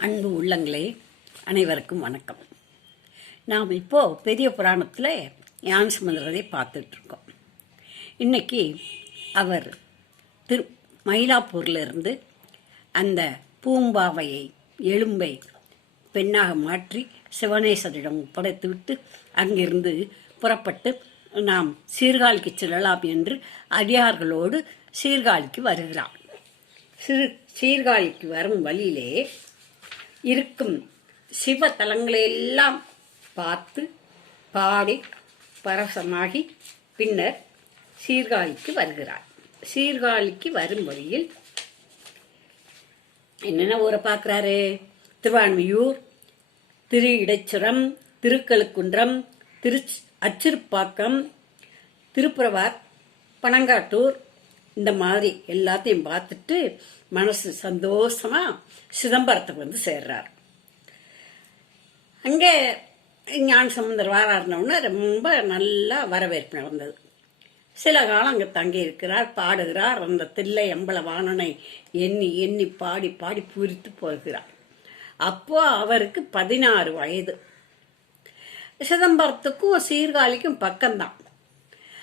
அன்பு உள்ளங்களே அனைவருக்கும் வணக்கம். நாம் இப்போது பெரிய புராணத்தில் ஞான சமுதிரரை பார்த்துட்ருக்கோம். இன்றைக்கி அவர் திரு மயிலாப்பூர்லேருந்து அந்த பூம்பாவையை எலும்பை பெண்ணாக மாற்றி சிவனேசரிடம் ஒப்படைத்துவிட்டு அங்கிருந்து புறப்பட்டு நாம் சீர்காழிக்கு செல்லலாம் என்று அடியார்களோடு சீர்காழிக்கு வருகிறார். சிறு சீர்காழிக்கு வரும் வழியிலே இருக்கும். சிவ தலங்களையெல்லாம் பார்த்து பாடி பரசமாகி பின்னர் சீர்காழிக்கு வருகிறார். சீர்காழிக்கு வரும் வழியில் என்னென்ன ஊரை பார்க்குறாரு? திருவான்மியூர் திரு இடைச்சுரம் திருக்கழுக்குன்றம் திரு அச்சிறுப்பாக்கம் திருப்புறவார் பனங்காட்டூர் இந்த மாதிரி எல்லாத்தையும் பார்த்துட்டு மனசு சந்தோஷமா சிதம்பரத்துக்கு வந்து சேர்றார். அங்கே ஞான சம்பந்தர் வாராருனவுடனே ரொம்ப நல்லா வரவேற்பு நடந்தது. சில காலம் அங்கே தங்கி இருக்கிறார் பாடுகிறார் அந்த தில்லை அம்பல வாணனை எண்ணி எண்ணி பாடி பாடி பூரித்து போகிறார். அப்போ அவருக்கு பதினாறு வயது. சிதம்பரத்துக்கும் சீர்காழிக்கும் பக்கம்தான்.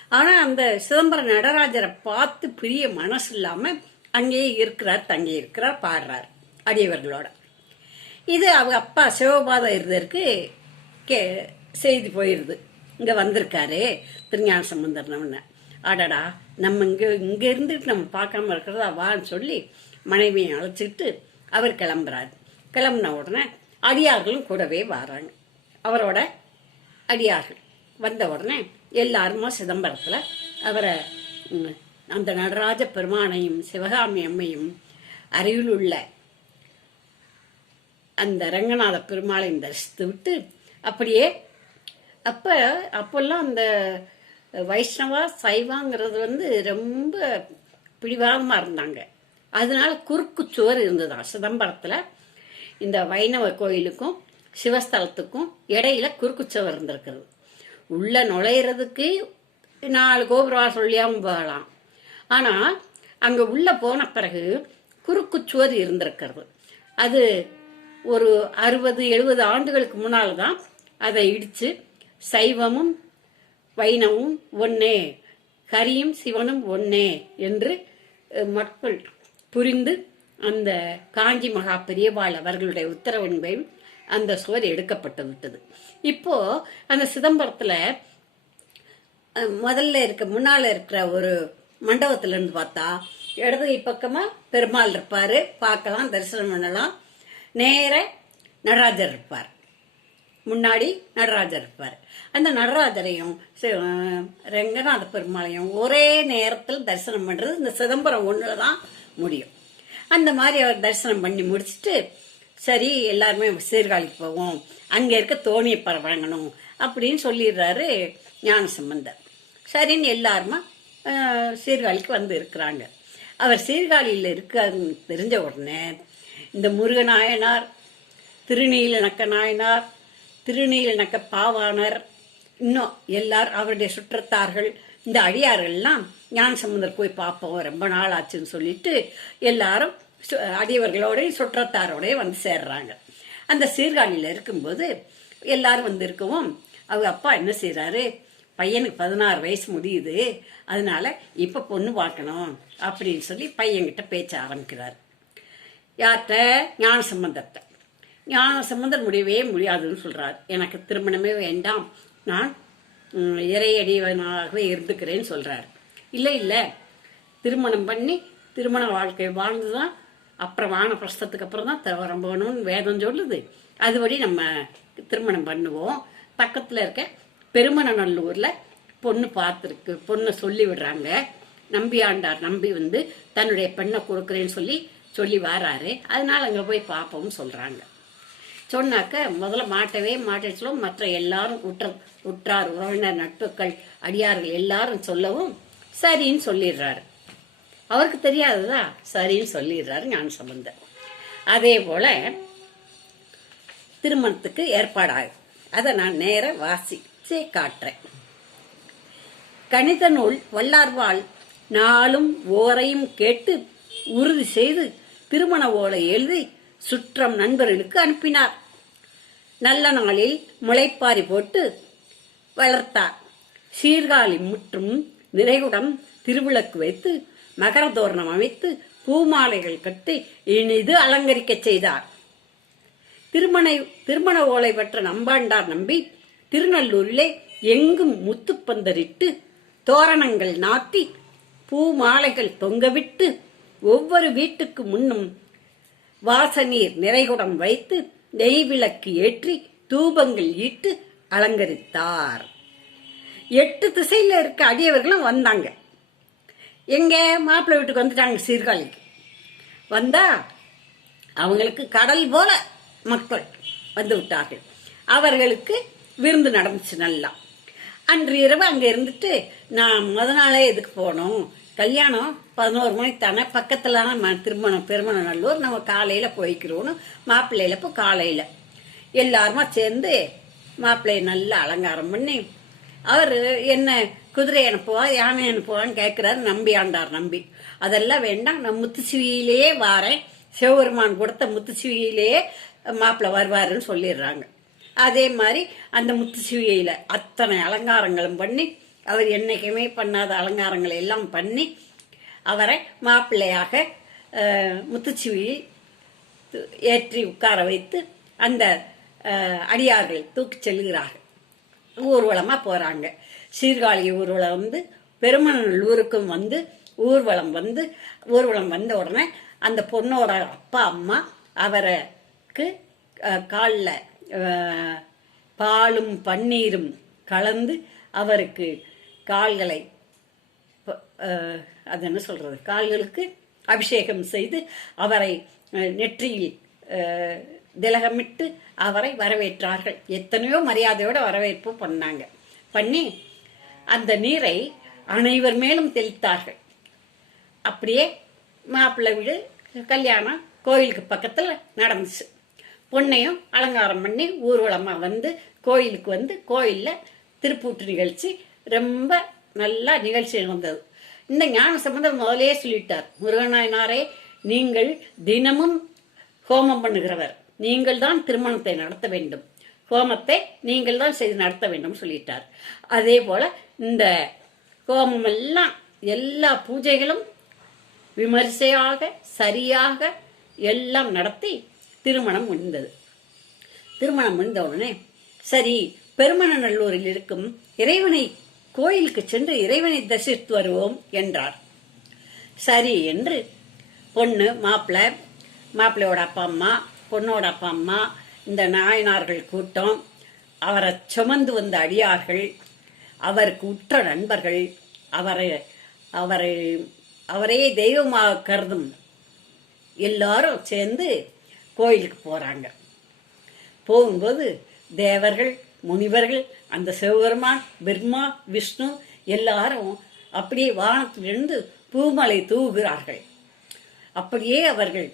ஆனால் அந்த சிதம்பரம் நடராஜரை பார்த்து பிரிய மனசு இல்லாமல் அங்கேயே இருக்கிறார் தங்கி இருக்கிறார் பாடுறார் அடியவர்களோட. இது அவங்க அப்பா சிவபாத இருந்தருக்கு கே செய்தி போயிடுது இங்கே வந்திருக்காரு திருஞான சம்பந்தர்னவன அடடா நம்ம இங்கே இங்கே இருந்துட்டு நம்ம பார்க்காம இருக்கிறதா வான்னு சொல்லி மனைவியை அழைச்சிட்டு அவர் கிளம்புறாரு. கிளம்புன உடனே அடியார்களும் கூடவே வராங்க. அவரோட அடியார்கள். வந்த உடனே எல்லாருமா சிதம்பரத்தில் அவரை அந்த நடராஜ பெருமானையும் சிவகாமி அம்மையும் அருகில் உள்ள அந்த ரங்கநாத பெருமாளையும் தரிசித்து விட்டு அப்படியே அப்போ அப்போல்லாம் அந்த வைஷ்ணவா சைவாங்கிறது வந்து ரொம்ப பிடிவாதமாக இருந்தாங்க. அதனால குறுக்கு சுவர் இருந்ததுதான் சிதம்பரத்தில். இந்த வைணவ கோயிலுக்கும் சிவஸ்தலத்துக்கும் இடையில குறுக்கு சுவர் இருந்திருக்கிறது. உள்ள நுழையிறதுக்கு நாலு கோபுரம் சொல்லியாமல் போகலாம். ஆனால் அங்கே உள்ளே போன பிறகு குறுக்கு சுவர் இருந்திருக்கிறது. அது ஒரு அறுபது எழுபது ஆண்டுகளுக்கு முன்னால் தான் அதை இடித்து சைவமும் வைணமும் ஒன்னே ஹரியும் சிவனும் ஒன்னே என்று மக்கள் புரிந்து அந்த காஞ்சி மகா பெரியவாள் அவர்களுடைய உத்தரவின்பையும் அந்த சுவர் எடுக்கப்பட்டு விட்டது இப்போ அந்த சிதம்பரத்துல முதல்ல இருக்க முன்னால இருக்கிற ஒரு மண்டபத்துல இருந்து பார்த்தா இடது பக்கமாக பக்கமா பெருமாள் இருப்பாரு. பார்க்கலாம் தரிசனம் பண்ணலாம். நேர நடராஜர் இருப்பார். முன்னாடி நடராஜர் இருப்பார். அந்த நடராஜரையும் ரெங்கநாத ரங்கநாத பெருமாளையும் ஒரே நேரத்தில் தரிசனம் பண்ணுறது இந்த சிதம்பரம் ஒன்றில் தான் முடியும். அந்த மாதிரி அவர் தரிசனம் பண்ணி முடிச்சுட்டு சரி எல்லாருமே சீர்காழிக்கு போவோம். அங்கே இருக்க தோணியப்பறை வழங்கணும் அப்படின்னு சொல்லிடுறாரு ஞான சம்பந்தர். சரின்னு எல்லாருமா சீர்காழிக்கு வந்து இருக்கிறாங்க. அவர் சீர்காழியில் இருக்காருன்னு தெரிஞ்ச உடனே இந்த முருகநாயனார் திருநீலநக்க நாயனார் திருநீலநக்க பாவாணர் இன்னும் எல்லார் அவருடைய சுற்றத்தார்கள் இந்த அடியார்கள்லாம் ஞான சம்பந்தர் போய் பார்ப்போம் ரொம்ப நாள் ஆச்சுன்னு சொல்லிட்டு எல்லாரும் அடியவர்களோடையும் அடியவர்களோடயும் சுற்றத்தாரோடய வந்து சேர்றாங்க. அந்த சீர்காழியில் இருக்கும்போது எல்லாரும் வந்து இருக்கவும் அவங்க அப்பா என்ன செய்கிறாரு பையனுக்கு பதினாறு வயசு முடியுது. அதனால இப்போ பொண்ணு பார்க்கணும் அப்படின்னு சொல்லி பையன்கிட்ட பேச்ச ஆரம்பிக்கிறார். யார்கிட்ட? ஞான சம்பந்தத்தை ஞான சம்பந்தம் முடியவே முடியாதுன்னு சொல்கிறார் எனக்கு திருமணமே வேண்டாம். நான் இறையடிவனாகவே இருந்துக்கிறேன்னு சொல்கிறார் இல்லை இல்லை. திருமணம் பண்ணி திருமண வாழ்க்கை வாழ்ந்து தான் அப்புறம் வான பிரஸ்தத்துக்கு அப்புறம் தான் தவறம் போகணும்னு வேதம் சொல்லுது. அதுபடி நம்ம திருமணம் பண்ணுவோம். பக்கத்தில் இருக்க பெருமநல்லூரில் பொண்ணு பார்த்துருக்கு பொண்ணை சொல்லி விடுறாங்க. நம்பி ஆண்டார் நம்பி வந்து தன்னுடைய பெண்ணை கொடுக்குறேன்னு சொல்லி சொல்லி வராரு. அதனால் அங்கே போய் பார்ப்போம்னு சொல்கிறாங்க சொன்னாக்க முதல்ல மாட்டவே மாட்டேன்னு மற்ற எல்லாரும் உற்ற உற்றார் உறவினர் நட்புகள் அடியார்கள் எல்லாரும் சொல்லவும் சரின்னு சொல்லிடுறாரு. அவருக்கு தெரியாததா? சரின்னு சொல்லிடுறாரு ஞான சம்பந்தர் அதே போல திருமணத்துக்கு ஏற்பாடாகும் அதை நான் நேர வாசிச்சே காட்டுறேன். கணித நூல் வல்லார்வாள் நாளும் ஓரையும் கேட்டு உறுதி செய்து திருமண ஓலை எழுதி சுற்றம் நண்பர்களுக்கு அனுப்பினார். நல்ல நாளில் முளைப்பாரி போட்டு வளர்த்தார். சீர்காழி முற்றும் நிறைகுடம் திருவிளக்கு வைத்து மகர தோரணம் அமைத்து பூமாலைகள் கட்டி இனிது அலங்கரிக்கச் செய்தார். திருமண திருமண ஓலை பெற்ற நம்பாண்டார் நம்பி திருநல்லூரிலே எங்கும் முத்துப்பந்தரிட்டு தோரணங்கள் நாட்டி பூ மாலைகள் தொங்கவிட்டு ஒவ்வொரு வீட்டுக்கு முன்னும் வாசநீர் நிறைகுடம் வைத்து நெய் விளக்கு ஏற்றி தூபங்கள் ஈட்டு அலங்கரித்தார். எட்டு திசையில் இருக்க அடியவர்களும் வந்தாங்க. எங்கே? மாப்பிள்ளை வீட்டுக்கு வந்துட்டாங்க சீர்காழிக்கு. வந்தா அவங்களுக்கு கடல் போல மக்கள் வந்து விட்டார்கள். அவர்களுக்கு விருந்து நடந்துச்சு நல்லா. அன்று இரவு அங்கே இருந்துட்டு நான் முத நாளே எதுக்கு போனோம்? கல்யாணம் பதினோரு மணிக்கு தானே பக்கத்தில் ம திருமணம் பெருமணம் நல்லூர். நம்ம காலையில் போய்க்கிறோன்னு மாப்பிள்ளையில் இப்போ காலையில். எல்லாருமா சேர்ந்து மாப்பிள்ளையை நல்லா அலங்காரம் பண்ணி அவர் என்ன குதிரை அனுப்புவா யானை அனுப்புவான்னு கேட்குறாரு நம்பி ஆண்டார் நம்பி. அதெல்லாம் வேண்டாம் நான் முத்துச்சிவியிலேயே வாரேன். சிவபெருமான் கொடுத்த முத்துச்சிவியிலேயே மாப்பிள்ளை வருவாருன்னு சொல்லிடுறாங்க. அதே மாதிரி அந்த முத்துச்சிவியில் அத்தனை அலங்காரங்களும் பண்ணி அவர் என்னைக்குமே பண்ணாத அலங்காரங்களை எல்லாம் பண்ணி அவரை மாப்பிள்ளையாக அஹ், முத்துச்சிவியில் ஏற்றி உட்கார வைத்து அந்த அடியார்கள் தூக்கிச் செல்கிறார்கள். ஊர்வலமாக போகிறாங்க சீர்காழி ஊர்வலம் வந்து பெருமநல்லூருக்கும் வந்து ஊர்வலம் வந்து ஊர்வலம் வந்த உடனே அந்த பொண்ணோட அப்பா அம்மா அவருக்கு காலில் பாலும் பன்னீரும் கலந்து அவருக்கு கால்களை அது என்ன சொல்கிறது கால்களுக்கு அபிஷேகம் செய்து அவரை நெற்றியில் திலகமிட்டு அவரை வரவேற்றார்கள். எத்தனையோ மரியாதையோட வரவேற்பு பண்ணாங்க. பண்ணி அந்த நீரை அனைவர் மேலும் தெளித்தார்கள். அப்படியே மாப்பிள்ளை வீடு கல்யாணம் கோயிலுக்கு பக்கத்தில் நடந்துச்சு. பொண்ணையும் அலங்காரம் பண்ணி ஊர்வலமாக வந்து கோயிலுக்கு வந்து கோயிலில் திருப்பூட்டு நிகழ்ச்சி ரொம்ப நல்லா நிகழ்ச்சி நடந்தது. இந்த ஞான சம்பந்தம் முதலே சொல்லிட்டார் முருகநாயனாரே நீங்கள் தினமும் ஹோமம் பண்ணுகிறவர். நீங்கள் தான் திருமணத்தை நடத்த வேண்டும். ஹோமத்தை நீங்கள் தான் செய்து நடத்த வேண்டும் சொல்லிட்டார். அதே போல இந்த ஹோமம் எல்லாம் எல்லா பூஜைகளும் விமர்சையாக சரியாக எல்லாம் நடத்தி திருமணம் முடிந்தது. திருமணம் முடிந்த உடனே சரி பெருமநல்லூரில் இருக்கும் இறைவனை கோயிலுக்கு சென்று இறைவனை தரிசித்து வருவோம் என்றார். சரி என்று பொண்ணு மாப்பிள்ளை மாப்பிள்ளையோட அப்பா அம்மா பொண்ணோட அப்பா அம்மா இந்த நாயனார்கள் கூட்டம் அவரை சுமந்து வந்த அடியார்கள் அவருக்கு உற்ற நண்பர்கள் அவரை அவரை அவரே தெய்வமாக கருதும் எல்லாரும் சேர்ந்து கோயிலுக்கு போறாங்க. போகும்போது தேவர்கள் முனிவர்கள் அந்த சிவபெருமான் பிரம்மா விஷ்ணு எல்லாரும் அப்படியே வானத்திலிருந்து பூமலை தூவுகிறார்கள். அப்படியே அவர்கள்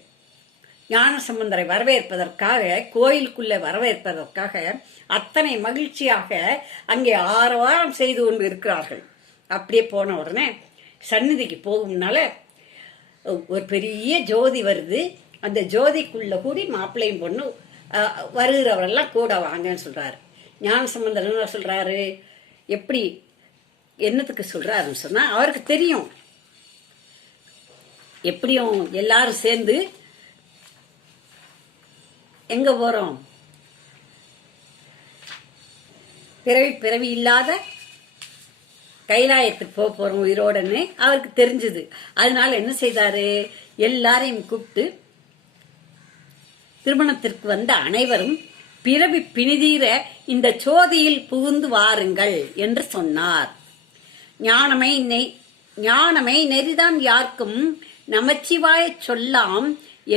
ஞான சம்பந்தரை வரவேற்பதற்காக கோயிலுக்குள்ளே வரவேற்பதற்காக அத்தனை மகிழ்ச்சியாக அங்கே ஆரவாரம் செய்து கொண்டு இருக்கிறார்கள். அப்படியே போன உடனே சந்நிதிக்கு போகும்னால ஒரு பெரிய ஜோதி வருது. அந்த ஜோதிக்குள்ள கூடி மாப்பிள்ளையும் பொண்ணு வருகிறவரெல்லாம் கூட வாங்கன்னு சொல்றாரு. ஞான சம்பந்தர் என்ன சொல்றாரு? எப்படி என்னத்துக்கு சொல்றாருன்னு சொன்னா அவருக்கு தெரியும். எப்படியும் எல்லாரும் சேர்ந்து எங்க போறோம்? பிறவி பிறவி இல்லாத கைலாயத்துக்கு போக போறோம் உயிரோடன்னு அவருக்கு தெரிஞ்சது. அதனால என்ன செய்தாரு? எல்லாரையும் கூப்பிட்டு திருமணத்திற்கு வந்த அனைவரும் பிறவி பிணிதீர இந்த சோதியில் புகுந்து வாருங்கள் என்று சொன்னார். ஞானமை நெய் ஞானமை நெறிதான் யாருக்கும் நமச்சிவாய சொல்லாம்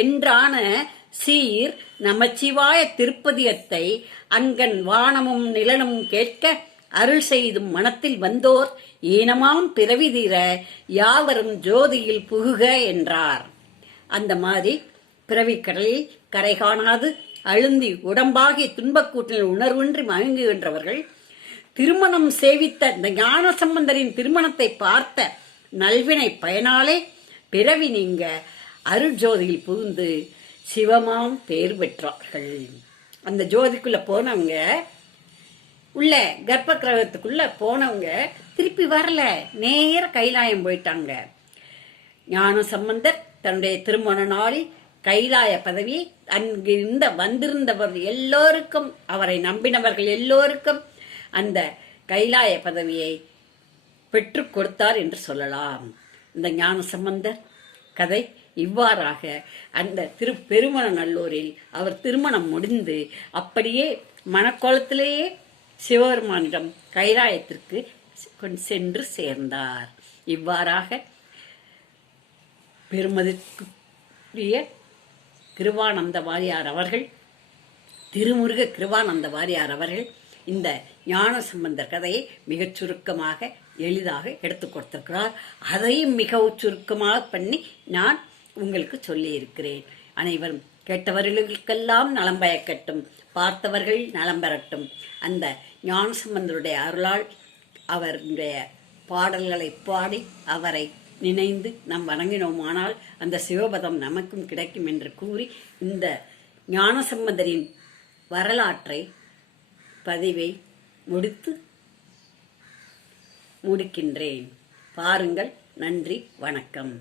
என்றான சீர் நமச்சிவாய திருப்பதியத்தை அங்கன் வானமும் நிலனும் கேட்க அருள் செய்தும் மனத்தில் வந்தோர் ஈனமாம் பிறவி தீர யாவரும் ஜோதியில் புகுக என்றார். அந்த மாதிரி பிறவிக்கடலில் கரை காணாது அழுந்தி உடம்பாகிய துன்பக்கூட்டில் உணர்வின்றி மயங்குகின்றவர்கள் திருமணம் சேவித்த இந்த ஞான சம்பந்தரின் திருமணத்தை பார்த்த நல்வினை பயனாலே பிறவி நீங்க அருட்ஜோதியில் புகுந்து சிவமாம் பேர் பெற்றார்கள். அந்த ஜோதிக்குள்ள போனவங்க உள்ள கர்ப்ப கிரகத்துக்குள்ள போனவங்க திருப்பி வரல. நேர கைலாயம் போயிட்டாங்க. ஞான சம்பந்தர் தன்னுடைய திருமண நாளில் கைலாய பதவி அங்கிருந்த வந்திருந்தவர் எல்லோருக்கும் அவரை நம்பினவர்கள் எல்லோருக்கும் அந்த கைலாய பதவியை பெற்றுக் கொடுத்தார் என்று சொல்லலாம். இந்த ஞான சம்பந்தர் கதை இவ்வாறாக அந்த திரு பெருமநல்லூரில் அவர் திருமணம் முடிந்து அப்படியே மணக்கோலத்திலேயே சிவபெருமானிடம் கைலாயத்திற்கு சென்று சேர்ந்தார். இவ்வாறாக பெருமதிக்குரிய கிருபானந்த வாரியார் அவர்கள் திருமுருக கிருபானந்த வாரியார் அவர்கள் இந்த ஞான சம்பந்தர் கதையை மிகச் சுருக்கமாக எளிதாக எடுத்து கொடுத்திருக்கிறார். அதையும் மிகவும் சுருக்கமாக பண்ணி நான் உங்களுக்கு சொல்லியிருக்கிறேன். அனைவரும் கேட்டவர்களுக்கெல்லாம் நலம் பயக்கட்டும். பார்த்தவர்கள் நலம் பெறட்டும். அந்த ஞான சம்பந்தருடைய அருளால் அவருடைய பாடல்களை பாடி அவரை நினைந்து நாம் வணங்கினோமானால் அந்த சிவபதம் நமக்கும் கிடைக்கும் என்று கூறி இந்த ஞானசம்பந்தரின் வரலாற்றை பதிவை முடித்து முடிக்கின்றேன். பாருங்கள் நன்றி வணக்கம்.